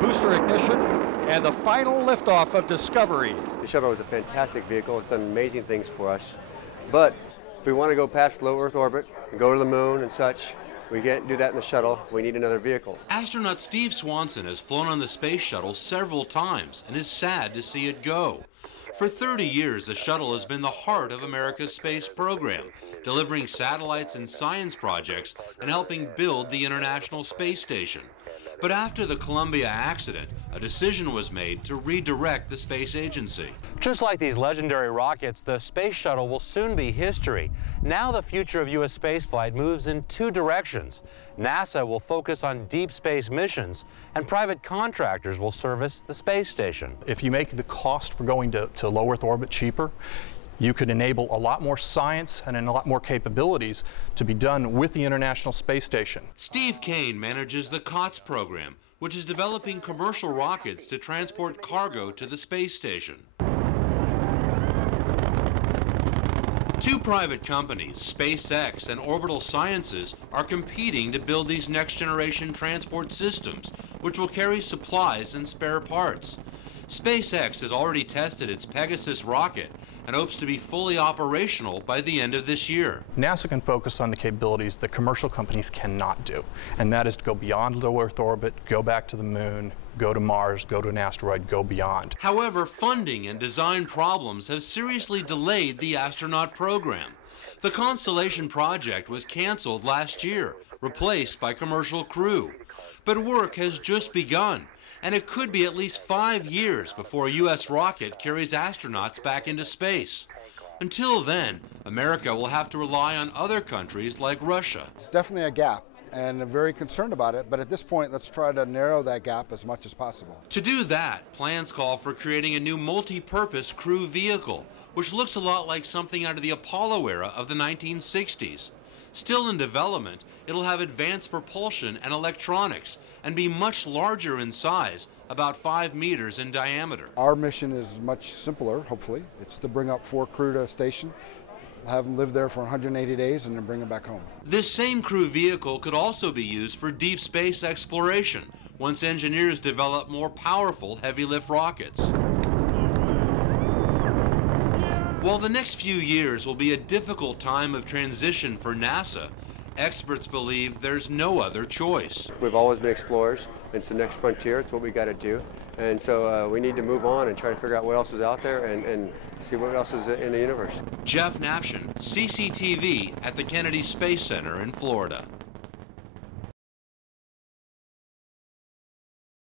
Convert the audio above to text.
booster ignition, and the final liftoff of Discovery. The shuttle was a fantastic vehicle. It's done amazing things for us. But if we want to go past low Earth orbit and go to the moon and such, we can't do that in the shuttle. We need another vehicle. Astronaut Steve Swanson has flown on the space shuttle several times and is sad to see it go. For 30 years, the shuttle has been the heart of America's space program, delivering satellites and science projects and helping build the International Space Station. But after the Columbia accident, a decision was made to redirect the space agency. Just like these legendary rockets, the space shuttle will soon be history. Now the future of U.S. spaceflight moves in two directions. NASA will focus on deep space missions, and private contractors will service the space station. If you make the cost for going to low Earth orbit cheaper, you could enable a lot more science and a lot more capabilities to be done with the International Space Station. Steve Kane manages the COTS program, which is developing commercial rockets to transport cargo to the space station. Two private companies, SpaceX and Orbital Sciences, are competing to build these next-generation transport systems, which will carry supplies and spare parts. SpaceX has already tested its Pegasus rocket and hopes to be fully operational by the end of this year. NASA can focus on the capabilities that commercial companies cannot do, and that is to go beyond low Earth orbit, go back to the moon, go to Mars, go to an asteroid, go beyond. However, funding and design problems have seriously delayed the astronaut program. The Constellation project was canceled last year, replaced by commercial crew. But work has just begun, and it could be at least 5 years before a U.S. rocket carries astronauts back into space. Until then, America will have to rely on other countries like Russia. It's definitely a gap, and I'm very concerned about it, but at this point, let's try to narrow that gap as much as possible. To do that, plans call for creating a new multi-purpose crew vehicle, which looks a lot like something out of the Apollo era of the 1960s. Still in development, it'll have advanced propulsion and electronics and be much larger in size, about 5 meters in diameter. Our mission is much simpler, hopefully. It's to bring up 4 crew to a station, have them live there for 180 days, and then bring them back home. This same crew vehicle could also be used for deep space exploration once engineers develop more powerful heavy-lift rockets. While the next few years will be a difficult time of transition for NASA, experts believe there's no other choice. We've always been explorers. It's the next frontier. It's what we got to do. And so we need to move on and try to figure out what else is out there and see what else is in the universe. Jeff Napshin, CCTV at the Kennedy Space Center in Florida.